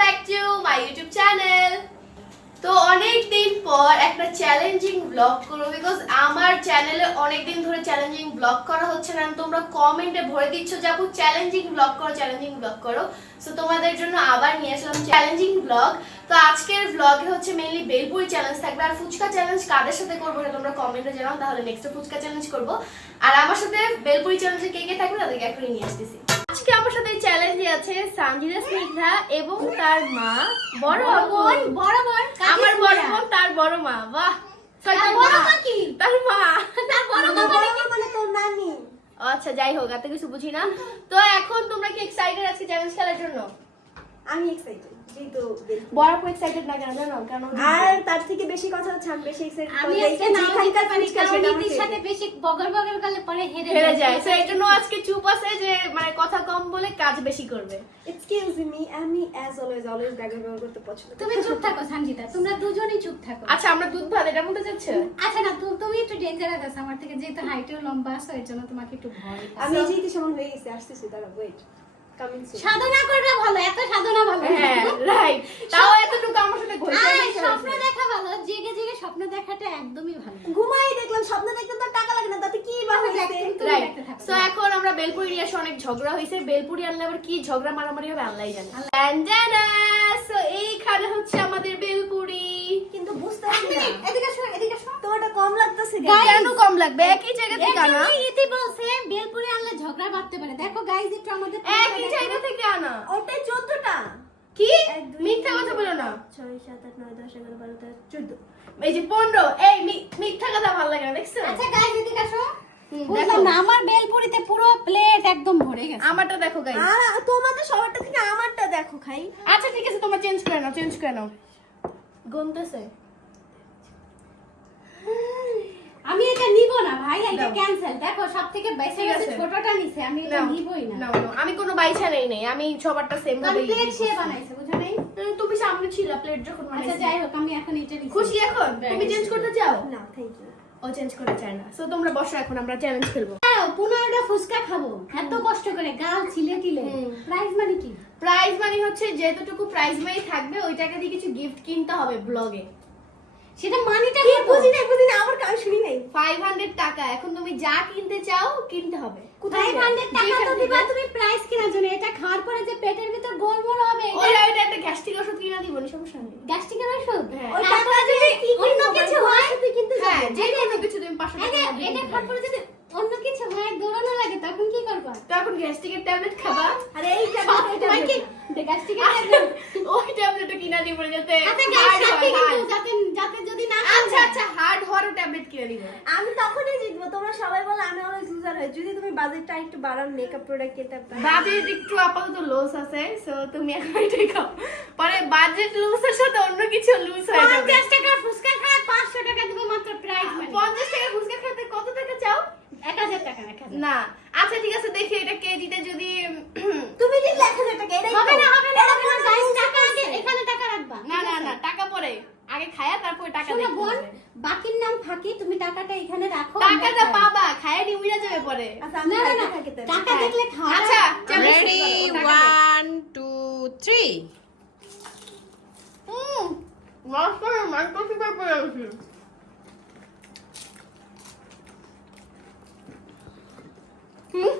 Back to my YouTube channel তো অনেক দিন পর একটা চ্যালেঞ্জিং ব্লগ বিকজ আমার চ্যানেলে অনেক দিন ধরে চ্যালেঞ্জিং ব্লগ করা হচ্ছে না। তোমরা কমেন্টে ভরে দিচ্ছ চ্যালেঞ্জিং ব্লগ করো চ্যালেঞ্জিং ব্লগ করো। সো তোমাদের জন্য আবার নিয়ে আসলাম চ্যালেঞ্জিং ব্লগ তো আজকের ব্লগে হচ্ছে মেইনলি বেলপুরি চ্যালেঞ্জ থাকবে। আর ফুচকা চ্যালেঞ্জ কাদের সাথে করব এটা তোমরা কমেন্টে জানাও, তাহলে নেক্সট ফুচকা চ্যালেঞ্জ করব। আর আমার সাথে বেলপুরি চ্যালেঞ্জে কে কে থাকবে তাদেরকে এখনই নিয়ে আসতেছি। আজকে আমার সাথে চ্যালেঞ্জে আছে সানজিদা স্নিগ্ধা এবং তার মা। বড় বোন। বড় বোন আমার বড় বোন তার বড় মা। বাহ। তার মা? তার মা। তার বড় মা মানে তোর নানি। আচ্ছা যাই হোক এত কিছু বুঝি না। তো এখন তোমরা কি এক্সাইটেড আজকে চ্যালেঞ্জ খেলার জন্য? আমি এক্সাইটেড যেহেতু বড় আপু এক্সাইটেড না কেন জানো? কেন আর তার থেকে বেশি কথা হচ্ছে আমি বেশি এক্সাইটেড আমি আজকে নাও দিতে পারি কারণ নীতির সাথে বেশি বগর বগর করলে পরে হেরে হেরে যায়। তো এই জন্য আজকে চুপ আছে যে মানে কথা কম বলে কাজ বেশি করবে। এক্সকিউজ মি আমি অ্যাজ অলওয়েজ অলওয়েজ করতে পছন্দ তুমি চুপ থাকো সঞ্জিতা তোমরা দুজনেই চুপ থাকো। আচ্ছা আমরা দুধ ভাত এটা বলতে চাচ্ছ? আচ্ছা না তুমি একটু ডেঞ্জারাস আছো আমার থেকে যেহেতু হাইটেও লম্বা আছো এর জন্য তোমাকে একটু ভয় আমি যেহেতু সমান হয়ে গেছি আসতেছি দাঁড়া ওয়েট সাধনা করলে ভালো এত সাধনা ভালো। হ্যাঁ রাইট তাও এতটুকু আমার সাথে স্বপ্ন দেখা ভালো জেগে জেগে স্বপ্ন দেখাটা একদমই ভালো। ঘুমাই দেখলাম স্বপ্ন দেখতে তো টাকা লাগে না তাতে কি হয়েছে? রাইট সো এখন আমরা বেলপুরি নিয়ে এসে অনেক ঝগড়া হয়েছে। বেলপুরি আনলে আবার কি ঝগড়া মারামারি হবে? আল্লাহ জানে। সো এইখানে হচ্ছে আমাদের বেলপুরি। কিন্তু বুঝতে পারছি না। এদিকে শোনো, এদিকে শোনো। তোমারটা কম লাগতেছে। কেন কম লাগবে? একই জায়গা থেকে আনা রীতি বলছে বেলপুরি আনলে ঝগড়া বাঁধতে পারে। দেখো গাইজ একটু আমাদের একই জায়গা থেকে আনা? ওটাই চোদ্দটা। কি? মিথ্যা কথা বলো না। ছয় সাত আট নয় দশ এগারো বারো তেরো চোদ্দ। এই যে পনেরো এই মিথ্যা কথা ভালো লাগে না দেখছ? আচ্ছা গাইজ এদিকে আসো। দেখো। না আমার বেলপুরিতে পুরো প্লেট একদম ভরে গেছে। আমারটা দেখো আর তোমাদের সবারটা থেকে আমারটা দেখো খাই। আচ্ছা ঠিক আছে তোমরা চেঞ্জ করে নাও চেঞ্জ করে নাও। গমতেছে আমি এটা নিব না ভাই এটা ক্যান্সেল দেখো সব থেকে বেশি বেশি ছোটটা নিছে আমি এটা নিবই না। আমি কোনো বাইছা নেই নেই আমি সবারটা সেম ভাবে প্লেট সে বানাইছে বুঝো নাই? তুমি সামনে ছিল প্লেট যখন আচ্ছা যাই হোক আমি এখন এটা নিছি। খুশি এখন? তুমি চেঞ্জ করতে চাও? না থ্যাংক ইউ ও চেঞ্জ করতে চায় না। সো তোমরা বসো এখন আমরা চ্যালেঞ্জ খেলব। পনেরোটা ফুচকা খাব। এত কষ্ট করে গাল ছিলে টিলে হুম। প্রাইস মানে কি? প্রাইজ মানি হচ্ছে যেতটুকু প্রাইজ মানি থাকবে ওই টাকা দিয়ে কিছু গিফট কিনতে হবে ব্লগে সেটা মানিটা কি? বুঝি নাই বুঝি না আমার কাজ শুনি নাই। ফাইভ হান্ড্রেড টাকা এখন তুমি যা কিনতে চাও কিনতে হবে। 500 টাকা তো দিবা? তুমি প্রাইস কেনার জন্য এটা খাওয়ার পরে যে পেটের ভিতর গোলমোল হবে ওই ওইটা একটা গ্যাস্ট্রিক ওষুধ কিনা দিব না সমস্যা নেই। গ্যাস্ট্রিকের ওষুধ? হ্যাঁ। ওই টাকা যদি অন্য কিছু হয় তুই কিনতে যাবে। হ্যাঁ যে কোনো কিছু তুমি পাঁচশো টাকা এটা দিয়ে এটা খাওয়ার পরে যদি অন্য কিছু হয় দৌড়ানো লাগে তখন কি করবা? তখন গ্যাস্ট্রিকের ট্যাবলেট খাবা। আরে এই ট্যাবলেট তোমার কি ট্যাবলেট গ্যাস্ট্রিকের ওই ট্যাবলেটটা কিনা দিব যাতে আচ্ছা কিন্তু। যাতে যাতে যদি না আচ্ছা আচ্ছা হার্ড হওয়ারও ট্যাবলেট কিনে দিব আমি তখনই জিতবো তোমরা সবাই বলো আমি অনেক লুজার হই। যদি তুমি বাজেটটা একটু বাড়াও মেকআপ প্রোডাক্ট এটা বাজেট একটু আপাতত লস আছে সো তুমি এখন এটাই খাও। পরে বাজেট লুজের সাথে অন্য কিছু লুজ হয়ে যাবে। পঞ্চাশ টাকার ফুচকা খায় পাঁচশো টাকা দিব মাত্র প্রাইস মানে পঞ্চাশ টাকা ফুচকা খেতে কত টাকা চাও? এক হাজার টাকা এক হাজার। না। আচ্ছা ঠিক আছে দেখি এটা কেজিতে যদি তুমি এক হাজার টাকা এটাই হবে না হবে না এটা হবে না কোনো গাইস জিনিস টাকা আগে আছে? এখানে টাকা রাখবা না না না টাকা পরে আগে খায়া তারপর টাকা শোনো দেখতে বোন হবে। বাকির নাম ফাঁকি তুমি টাকাটা এখানে রাখো টাকাটা আমরা খাই। পাবা খায়া নিউইরা যাবে পরে আচ্ছা আমি না না না খাইতে থাকি তাহলে। টাকা দেখলে খাওয়া আচ্ছা চলো Ready? শুরু করো, টাকা দে। One, two, three. হুম, মাছ করে মাছ কষি করে পড়ে গেছে। হুম?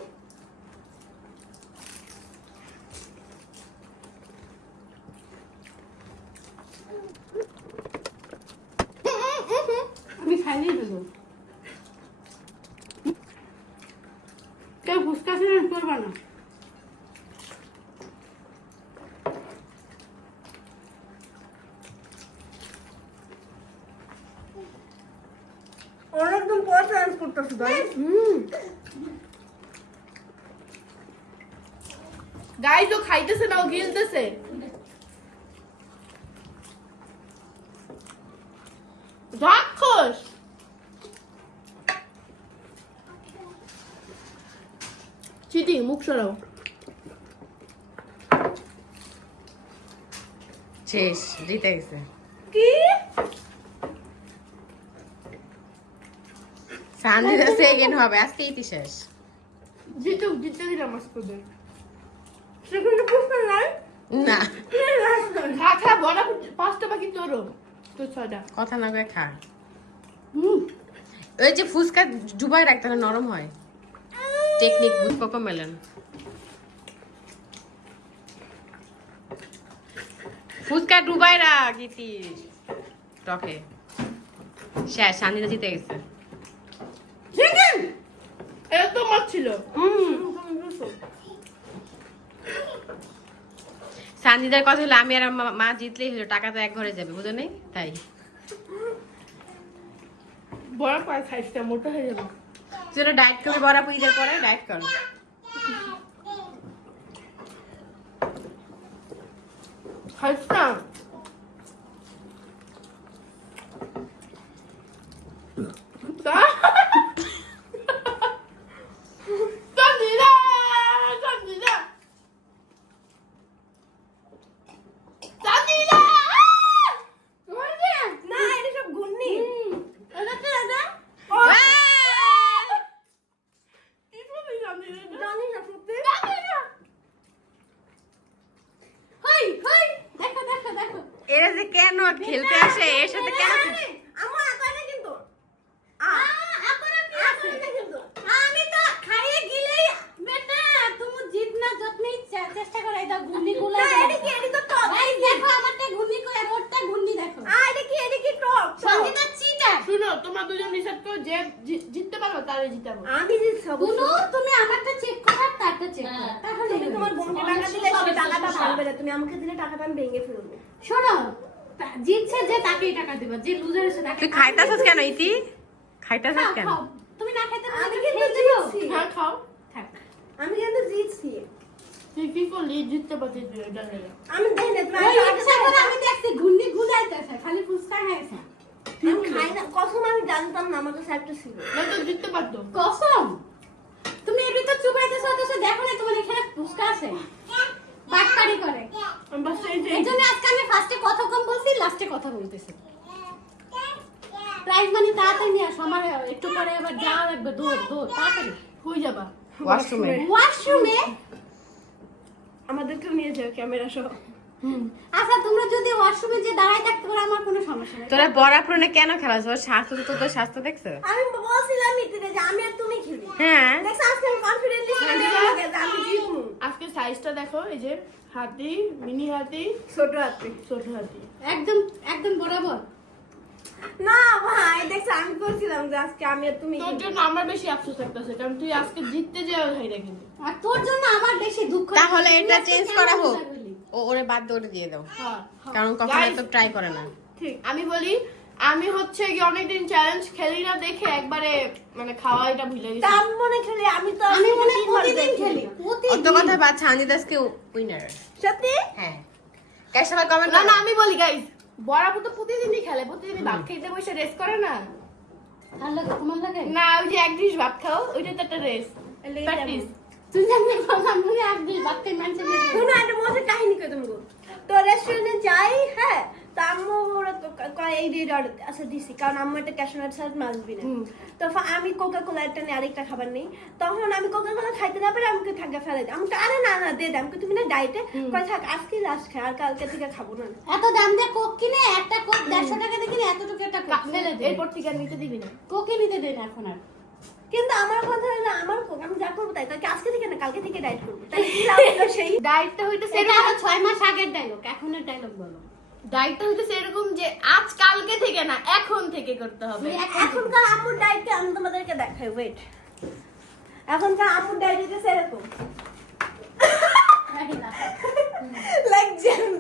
আমি খাইনি দেবো কেউ ফুচকা সিলেন করবা না করতেছি ভাই গাইজ ও খাইতেছে না ও গিলতেছে। রাক্ষস চিটিং মুখ সরাও। শেষ জিতে গেছে। কি? সানজিদা সেকেন্ড হবে আজকে ইতি শেষ জিতুক জিতে দিলাম আজকে সেখানে বুঝতে নাই না লাস্ট কি তোরও তোর ছয়টা কথা না কয়ে খা ওই যে ফুচকা ডুবাই রাখতে হবে নরম হয় টেকনিক বুঝ কোকো মেলন ফুচকা ডুবাই রাখ ইতিস টকে শেষ শান্তিতে জিতে গেছে এটা তো মাছ ছিল। কথা হলো আমি আর মা- মা জিতলেই হলো টাকা তো এক ঘরে যাবে বুঝো নেই? তাই। বড় পায় খাইছে মোটা হয়ে যাবে। যেটা ডায়েট করবে বড় পুজোর পরে ডায়েট কর। খাইছ না কান্দিনা কান্দিনা কান্দিনা না এটা সব ঘূর্ণি জানি না সত্যি হই হই দেখো দেখো দেখো যে কেন খেলতে আসে? এর সাথে কেন খেলতে- আমার আকারে কিন্তু। আ আপনারা কি আছে? আকারে কিন্তু। আমি তো খাইয়ে গিলেই বেটা তুমি জিতনা যত্ন ইচ্ছা চেষ্টা করে এটা গুন্ডি গুলা এটা কি এটা তো ভাই দেখো আমারটা গুন্ডি করে রোডটা গুন্ডি দেখো। আ এটা কি এটা কি টক সঙ্গীতা চিটার শুনো তোমরা দুজন ডিসাইড করো যে জিততে পারবে তারে জিতাবো। আমি জিতছি গুনু তুমি আমারটা চেক করো আর তারটা চেক করো। তাহলে তুমি তোমার বোনকে টাকা দিলে টাকাটা তুমি আমাকে দিলে টাকাটা আমি ভেঙে ফেলব। শোনো জিতছে যে তাকেই টাকা দিবা যে লুজার আছে তাকে তুই খাইতাছিস কেন ইতি? খাইতাছিস কেন? তুমি না পারলে আমি কিন্তু জিতছি। হ্যাঁ খাও। আমি কিন্তু জিতছি। তুই কি করলি? জিততে পারছিস আমি দেখি না তুমি ওই আমাকে ইচ্ছা করে আমি দেখছি গুন্ডি গুলাইতেছে খালি ফুচকা খাইছে। আমি খাই না কসম আমি জানতাম না আমার কাছে একটা ছিল। না তো জিততে পারতো। কসম? তুমি এর ভিতর চুপাইতেছো অথচ দেখো না তোমার এখানে ফুচকা আছে। বাটপাড়ি করে। আজকে আমি ফার্স্টে কথা কম বলছি লাস্টে কথা বলতেছি। প্রাইজ মানে তাড়াতাড়ি নিয়ে আসো আমার একটু পরে আবার যাওয়া লাগবে দৌড় দৌড় তাড়াতাড়ি। হয়ে যাবা। ওয়াশরুমে ওয়াশরুমে আমাদেরকে নিয়ে যাও ক্যামেরা সহ। আচ্ছা তোমরা যদি ওয়াশরুমে যে দাঁড়ায় থাকতে পারো আমার কোনো সমস্যা নেই। তোরা বরাপুরনে কেন খেলাস ওর স্বাস্থ্য তো তোর স্বাস্থ্য দেখছ? আমি বলছিলাম মিটিতে যে আমি আর তুমি খেলি হ্যাঁ। দেখছ আজকে আমি কনফিডেন্টলি আমি জিতবো। আজকে সাইজটা দেখো এই যে হাতি মিনি হাতি ছোট হাতে। ছোট হাতি। একদম একদম বরাবর। না ভাই দেখছ আমি বলছিলাম যে আজকে আমি আর তুমি তোর জন্য আমার বেশি আফসোস লাগতেছে কারণ তুই আজকে জিততে যাও ভাইরা কিন্তু। আর তোর জন্য আমার বেশি দুঃখ তাহলে এটা চেঞ্জ করা হোক? ও ওরে বাদ দিয়ে ওরে দিয়ে দাও। হ্যাঁ কারণ কখনো তো ট্রাই করে না। ঠিক আমি বলি আমি হচ্ছে কি অনেকদিন চ্যালেঞ্জ খেলি না দেখে একবারে মানে খাওয়া এটা ভুলে গেছি। তা আমি মনে খেলি আমি তো আমি মনে প্রতিদিন। খেলি অত কথা বাদ ছান্দি দাসকে উইনার সত্যি? হ্যাঁ। গাইস সবাই কমেন্ট না না আমি বলি গাইস বরাবর তো প্রতিদিনই খেলে প্রতিদিনই ভাত খেতে বসে রেস্ট করে না। ভালো লাগে তোমার লাগে? না ওই যে এক ডিশ ভাত খাও ওইটা তো একটা রেস্ট এলেই প্র্যাকটিস একটা কাহিনী কই তুমি তো রেস্টুরেন্টে যাই হ্যাঁ তো আম্মু ওরা তো এই রেড অর্ডার আচ্ছা দিছি কারণ আম্মু একটা ক্যাশ অন সার্ট মাসবি না? তো আমি কোকা কোলা একটা নিয়ে আরেকটা খাবার নেই তখন আমি কোকা কোলা খাইতে না পারে আমাকে থাকা ফেলে দিই আমি তো, আরে না না দে দে আমি তুমি না ডাইটে কয় থাক আজকে লাস্ট খাই আর কালকে থেকে খাব না এত দাম দিয়ে কোক কিনে একটা কোক দেড়শো টাকা দিয়ে কিনে এতটুকু একটা কোক। ফেলে দে এরপর থেকে নিতে দিবি না। কোকে নিতে দেন এখন আর। কিন্তু আমার কথা হলো আমার আমি যা করব তাই কালকে আজকে থেকে না কালকে থেকে ডাইট করব। তাই কি লাভ হলো সেই? ডায়েটটা হইতেছে সেটা আরও ছয় মাস আগের ডায়লগ এখনের ডায়লগ বলো। ডায়েটটা হইতেছে এরকম যে আজ কালকে থেকে না এখন থেকে করতে হবে। এখনকার আম্মুর ডাইটটা আমি তোমাদেরকে দেখাই ওয়েট এখনকার লাইক জ্যাম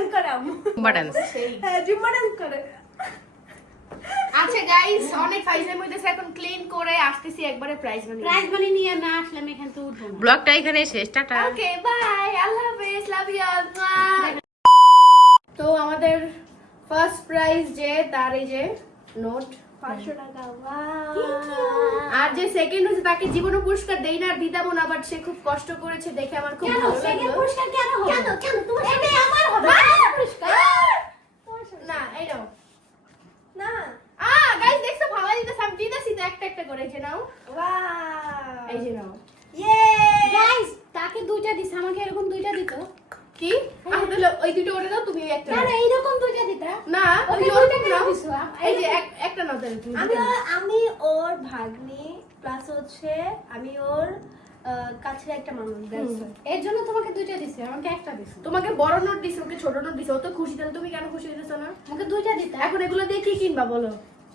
করে হ্যাঁ জুম্মা ডান্স করে। আচ্ছা গাইস অনেক ফাইজের মধ্যে এখন ক্লিন করে আসতেছি একবারে প্রাইজ মানি প্রাইজ মানি নিয়ে না আসলে আমি এখান থেকে উঠবো ব্লগটা এখানে শেষ টাটা। ওকে বাই আল্লাহ হাফেজ লাভ ইউ অল তো আমাদের ফার্স্ট প্রাইজ যে তার এই যে নোট পাঁচশো আর যে সেকেন্ড হচ্ছে তাকে জীবন পুরস্কার দেই না আর দিতাম না বাট সে খুব কষ্ট করেছে দেখে আমার খুব ভালো লাগল। পুরস্কার কেন কেন কেন? তোমার এটাই আমার হবে পুরস্কার না এই নাও না আ গাইস দেখছ ভালো দিতেছে আমি দিতেছি তো একটা একটা করে এই যে নাও এই যে নাও ইয়ে গাইস তাকে দুইটা দিছে আমাকে এরকম দুইটা দিত কি আমি তো লো- ওই দুটো ওটা দাও তুমি ওই একটা না না এইরকম দুইটা দিতা না। ওই ওরকম নাও। এই যে এক- একটা নাও তাহলে তুমি আমি আমি ওর ভাগ্নি প্লাস হচ্ছে আমি ওর কাছের একটা মানুষ এর জন্য তোমাকে দুইটা দিছে আমাকে একটা দিছে। তোমাকে বড় নোট দিছে ওকে ছোট নোট দিছে ও তো খুশি তাহলে তুমি কেন খুশি হইতেছো না? আমাকে দুইটা দিতা। এখন এগুলো দিয়ে কি কিনবা বলো?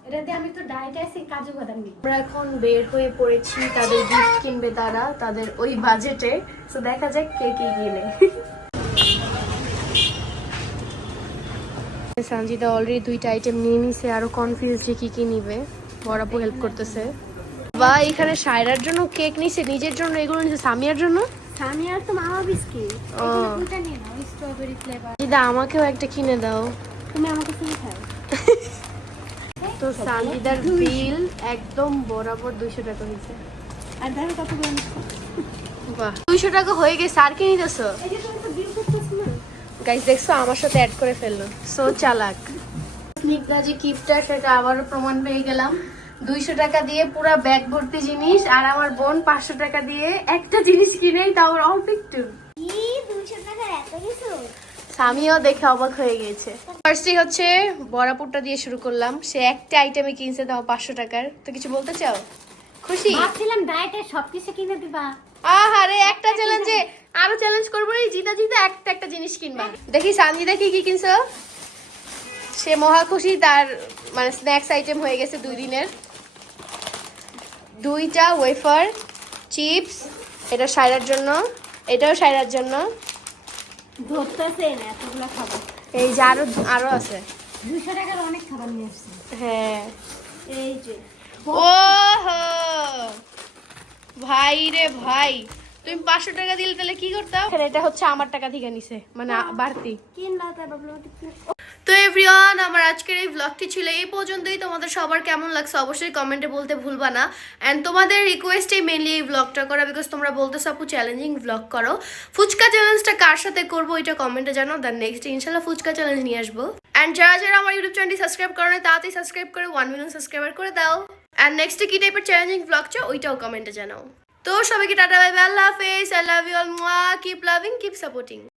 এটা দিয়ে আমি তো ডায়েটে আছি কাজু বাদাম নিই। আমরা এখন বের হয়ে পড়েছি তাদের গিফট কিনবে তারা তাদের ওই বাজেটে তো দেখা যাক কে কি কিনে। সঞ্জিতা অলরেডি দুইটা আইটেম নিয়ে নিছে আরও কনফিউজ যে কি কি নিবে। বড়াপু হেল্প করতেছে। বা এখানে সায়রার জন্য কেক নিছে নিজের জন্য এগুলো নিছে সামিয়ার জন্য? সামিয়ার তো মামা বিস্কিট। দুইটা নিয়ে নাও স্ট্রবেরি ফ্লেভার দিদা আমাকেও একটা কিনে দাও। তুমি আমাকে চিনি খাও। তো সানজিদার বিল একদম বরাবর দুইশো টাকা হয়েছে। আর দেখো কত বাহ। দুইশো টাকা হয়ে গেছে আর কি নিতেছো? এই যে তুমি তো বিল করতেছ না? গাইস দেখছ আমার সাথে অ্যাড করে ফেলল। সো চালাক। স্নিগ্ধা যে কিপটা সেটা আবারও প্রমাণ পেয়ে গেলাম। দুইশো টাকা দিয়ে পুরো ব্যাগ ভর্তি জিনিস আর আমার বোন পাঁচশো টাকা দিয়ে একটা জিনিস কিনেই তাও অল্প একটু স্বামীও দেখে অবাক হয়ে গিয়েছে ফার্স্টই হচ্ছে বড়াপুরটা দিয়ে শুরু করলাম। সে একটা আইটেমে কিনছে তাও পাঁচশো টাকার। তো কিছু বলতে চাও? খুশি? ভাবছিলাম ডায়েটে সবকিছু কিনে দিবা। আহারে একটা চ্যালেঞ্জে আরও চ্যালেঞ্জ করব এই জিতা জিতা একটা একটা জিনিস কিনবা। দেখি সানজিদা কি কি কিনছো সে মহা খুশি তার মানে স্ন্যাক্স আইটেম হয়ে গেছে দুই দিনের। দুইটা ওয়েফার চিপস এটা সাইরার জন্য। এটাও সাইরার জন্য। এই যে আরও আরও আছে। দুইশো টাকার অনেক খাবার নিয়ে আসছি। হ্যাঁ। এই যে। ও ভাই রে ভাই। তুমি পাঁচশো টাকা দিলে তাহলে কি করতাম? এটা হচ্ছে আমার টাকা থেকে নিছে মানে বাড়তি। তো এভরিওয়ান আমার আজকের এই ব্লগটি ছিল এই পর্যন্তই। তোমাদের সবার কেমন লাগছে অবশ্যই কমেন্টে বলতে ভুলবা না। অ্যান্ড তোমাদের রিকোয়েস্টেই মেনলি এই ব্লগটা করা বিকজ তোমরা বলতে আপু চ্যালেঞ্জিং ব্লগ করো। ফুচকা চ্যালেঞ্জটা কার সাথে করব এটা কমেন্টে জানাও। দেন নেক্সট ইনশাল্লাহ ফুচকা চ্যালেঞ্জ নিয়ে আসব। অ্যান্ড যারা যারা আমার ইউটিউব চ্যানেলটি সাবস্ক্রাইব করো না তাড়াতাড়ি সাবস্ক্রাইব করে ওয়ান মিলিয়ন সাবস্ক্রাইবার করে দাও। অ্যান্ড নেক্সটে কি টাইপের চ্যালেঞ্জিং ব্লগ চাও ওইটাও কমেন্টে জানাও। তো সবাইকে টাটা, বাই বাই, আল্লাহ হাফেজ। I love you all keep loving keep supporting